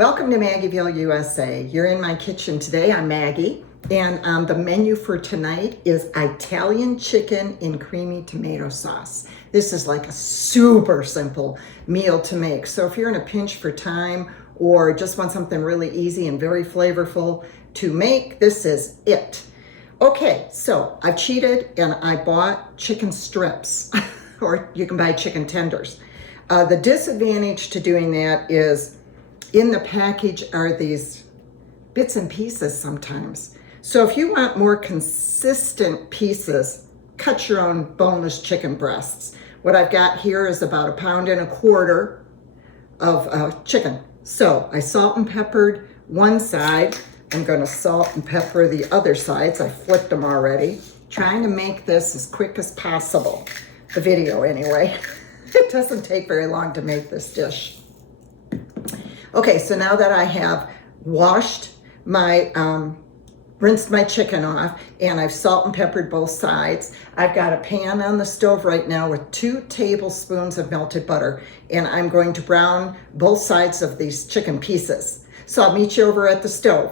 Welcome to Maggieville, USA. You're in my kitchen today. I'm Maggie, and the menu for tonight is Italian chicken in creamy tomato sauce. This is like a super simple meal to make. So if you're in a pinch for time or just want something really easy and very flavorful to make, this is it. Okay, so I've cheated and I bought chicken strips, or you can buy chicken tenders. The disadvantage to doing that is in the package are these bits and pieces sometimes. So if you want more consistent pieces, cut your own boneless chicken breasts. What I've got here is about 1.25 pounds of chicken. So I salt and peppered one side. I'm gonna salt and pepper the other sides. I flipped them already. Trying to make this as quick as possible. The video anyway. It doesn't take very long to make this dish. Okay, so now that I have washed my, rinsed my chicken off, and I've salt and peppered both sides, I've got a pan on the stove right now with 2 tablespoons of melted butter, and I'm going to brown both sides of these chicken pieces. So I'll meet you over at the stove.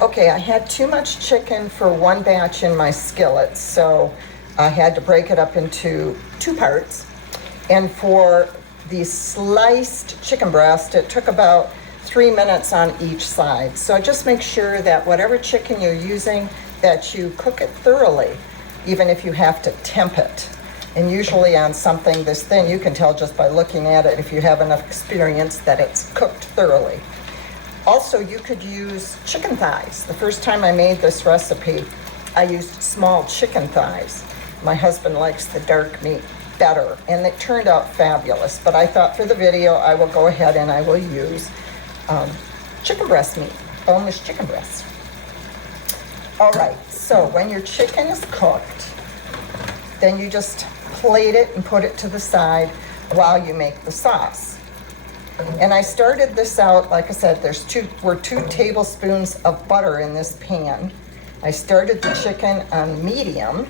Okay, I had too much chicken for one batch in my skillet, so I had to break it up into 2 parts. And for the sliced chicken breast, it took about 3 minutes on each side. So just make sure that whatever chicken you're using, that you cook it thoroughly, even if you have to temp it. And usually on something this thin, you can tell just by looking at it, if you have enough experience, that it's cooked thoroughly. Also, you could use chicken thighs. The first time I made this recipe, I used small chicken thighs. My husband likes the dark meat better, and it turned out fabulous. But I thought for the video, I will go ahead and I will use chicken breast meat, boneless chicken breast. All right, so when your chicken is cooked, then you just plate it and put it to the side while you make the sauce. And I started this out, like I said, there's 2 tablespoons of butter in this pan. I started the chicken on medium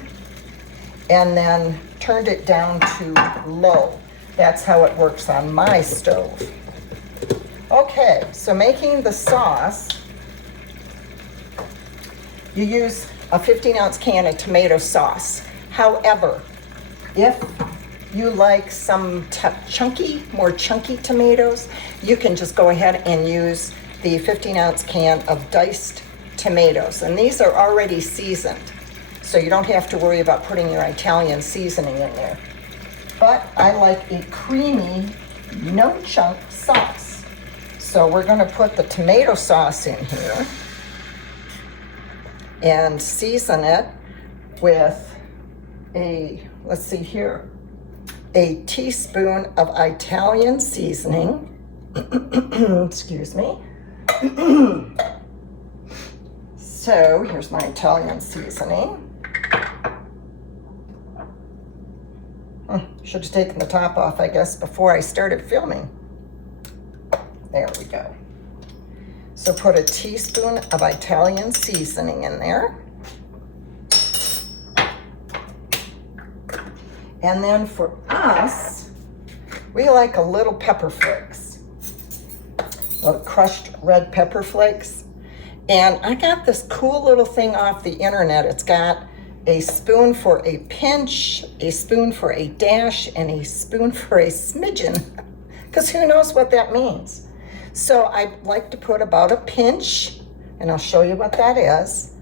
and then turned it down to low. That's how it works on my stove. Okay, so making the sauce, you use a 15-ounce can of tomato sauce. However, if you like some more chunky tomatoes, you can just go ahead and use the 15-ounce can of diced tomatoes. And these are already seasoned, so you don't have to worry about putting your Italian seasoning in there. But I like a creamy, no chunk sauce. So we're gonna put the tomato sauce in here and season it with let's see here, a teaspoon of Italian seasoning. Excuse me. So here's my Italian seasoning. Should have taken the top off, I guess, before I started filming. There we go. So put a teaspoon of Italian seasoning in there. And then for us, we like a little pepper flakes, little crushed red pepper flakes. And I got this cool little thing off the internet. It's got a spoon for a pinch, a spoon for a dash, and a spoon for a smidgen, because who knows what that means. So I like to put about a pinch, and I'll show you what that is,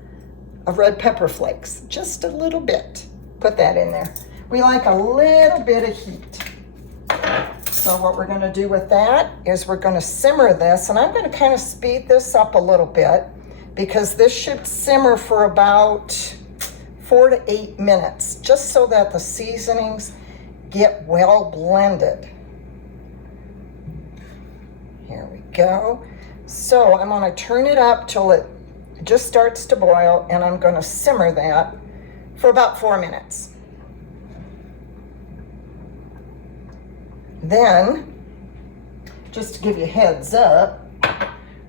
of red pepper flakes, just a little bit. Put that in there. We like a little bit of heat. So what we're gonna do with that is we're gonna simmer this, and I'm gonna kind of speed this up a little bit because this should simmer for about 4 to 8 minutes, just so that the seasonings get well blended. Here we go. So I'm gonna turn it up till it just starts to boil, and I'm gonna simmer that for about 4 minutes. Then, just to give you a heads up,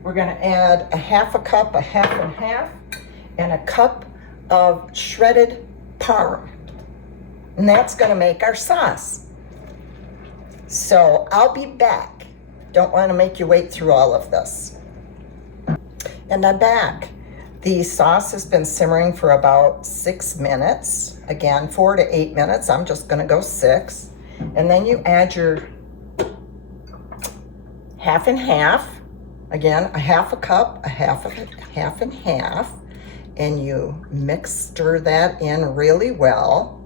we're gonna add a half a cup, a half and half, and a cup of shredded parm. And that's gonna make our sauce. So I'll be back Don't want to make you wait through all of this. And I'm back. The sauce has been simmering for about 6 minutes. Again, 4 to 8 minutes. I'm just going to go 6. And then you add your half and half. Again, a half a cup, a half and half. And you stir that in really well.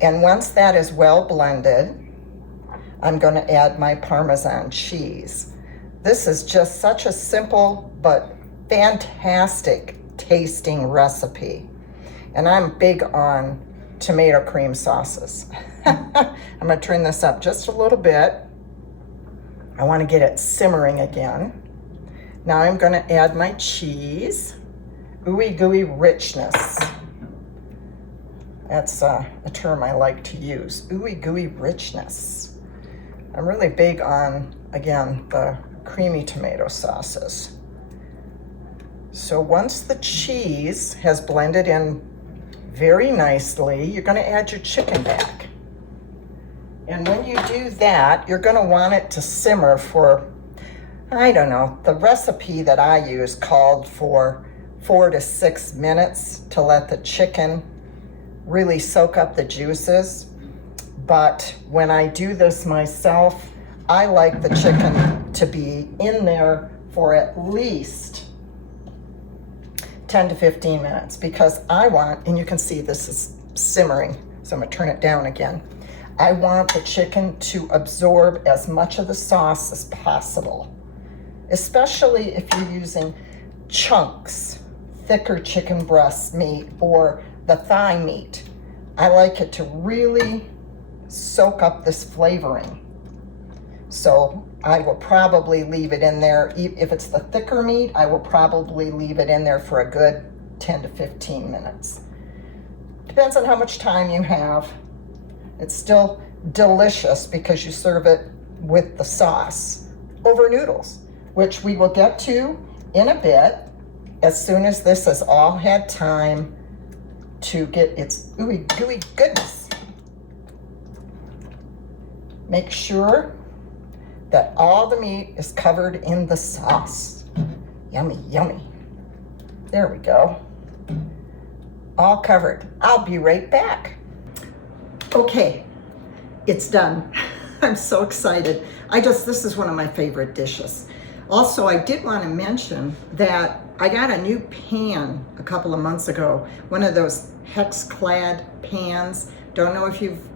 And once that is well blended, I'm going to add my Parmesan cheese. This is just such a simple but fantastic tasting recipe. And I'm big on tomato cream sauces. I'm going to turn this up just a little bit. I want to get it simmering again. Now I'm going to add my cheese. Ooey gooey richness. That's a term I like to use. Ooey gooey richness. I'm really big on, again, the creamy tomato sauces. So once the cheese has blended in very nicely, you're going to add your chicken back. And when you do that, you're going to want it to simmer for, I don't know, the recipe that I use called for 4 to 6 minutes to let the chicken really soak up the juices. But when I do this myself, I like the chicken to be in there for at least 10 to 15 minutes because I want, and you can see this is simmering, so I'm gonna turn it down again. I want the chicken to absorb as much of the sauce as possible, especially if you're using chunks, thicker chicken breast meat or the thigh meat. I like it to really soak up this flavoring. So I will probably leave it in there. If it's the thicker meat, I will probably leave it in there for a good 10 to 15 minutes. Depends on how much time you have. It's still delicious because you serve it with the sauce over noodles, which we will get to in a bit as soon as this has all had time to get its ooey gooey goodness. Make sure that all the meat is covered in the sauce. Yummy, yummy. There we go. All covered. I'll be right back. Okay, it's done. I'm so excited. This is one of my favorite dishes. Also, I did want to mention that I got a new pan a couple of months ago, one of those hex-clad pans. Don't know if you've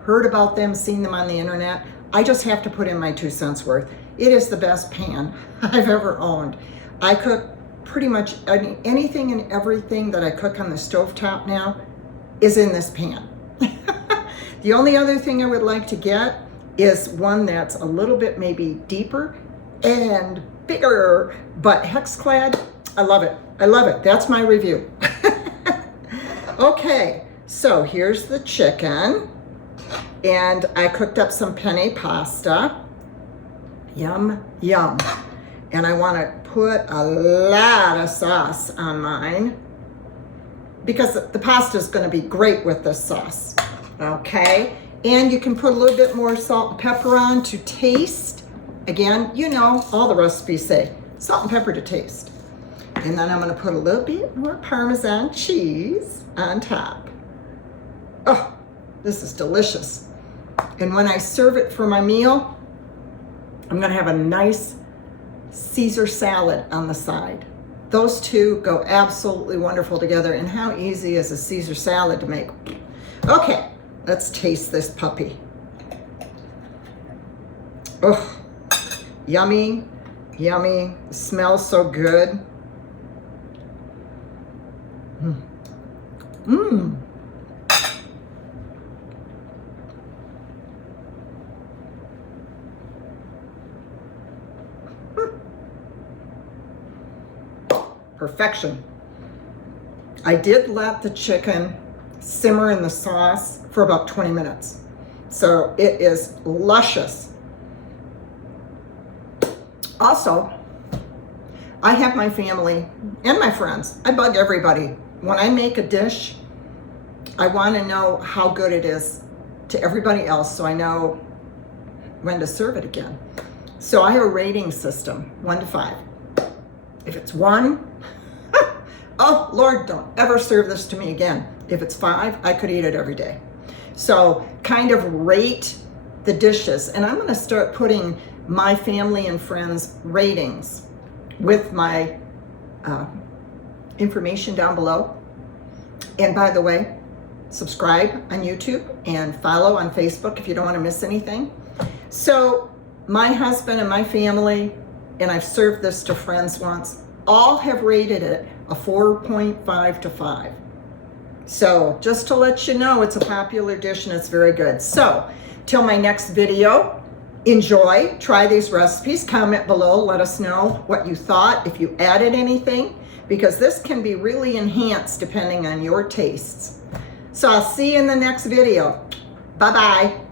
heard about them, seen them on the internet. I just have to put in my 2 cents worth. It is the best pan I've ever owned. I cook pretty much anything and everything that I cook on the stovetop now is in this pan. The only other thing I would like to get is one that's a little bit maybe deeper and bigger, but hex-clad, I love it. I love it. That's my review. Okay, so here's the chicken. And I cooked up some penne pasta. Yum, yum. And I want to put a lot of sauce on mine because the pasta is going to be great with this sauce. Okay, and you can put a little bit more salt and pepper on to taste. Again, you know, all the recipes say salt and pepper to taste. And then I'm going to put a little bit more Parmesan cheese on top. Oh, this is delicious. And when I serve it for my meal, I'm going to have a nice Caesar salad on the side. Those two go absolutely wonderful together. And how easy is a Caesar salad to make? Okay, let's taste this puppy. Oh, yummy, yummy. It smells so good. Mmm. Perfection. I did let the chicken simmer in the sauce for about 20 minutes. So it is luscious. Also, I have my family and my friends. I bug everybody. When I make a dish, I want to know how good it is to everybody else so I know when to serve it again. So I have a rating system, 1 to 5. If it's 1, oh Lord, don't ever serve this to me again. If it's 5, I could eat it every day. So kind of rate the dishes. And I'm gonna start putting my family and friends ratings with my information down below. And by the way, subscribe on YouTube and follow on Facebook if you don't want to miss anything. So my husband and my family, and I've served this to friends once, all have rated it a 4.5 to 5. So just to let you know, it's a popular dish and it's very good. So till my next video, enjoy, try these recipes, comment below, let us know what you thought, if you added anything, because this can be really enhanced depending on your tastes. So I'll see you in the next video. Bye-bye.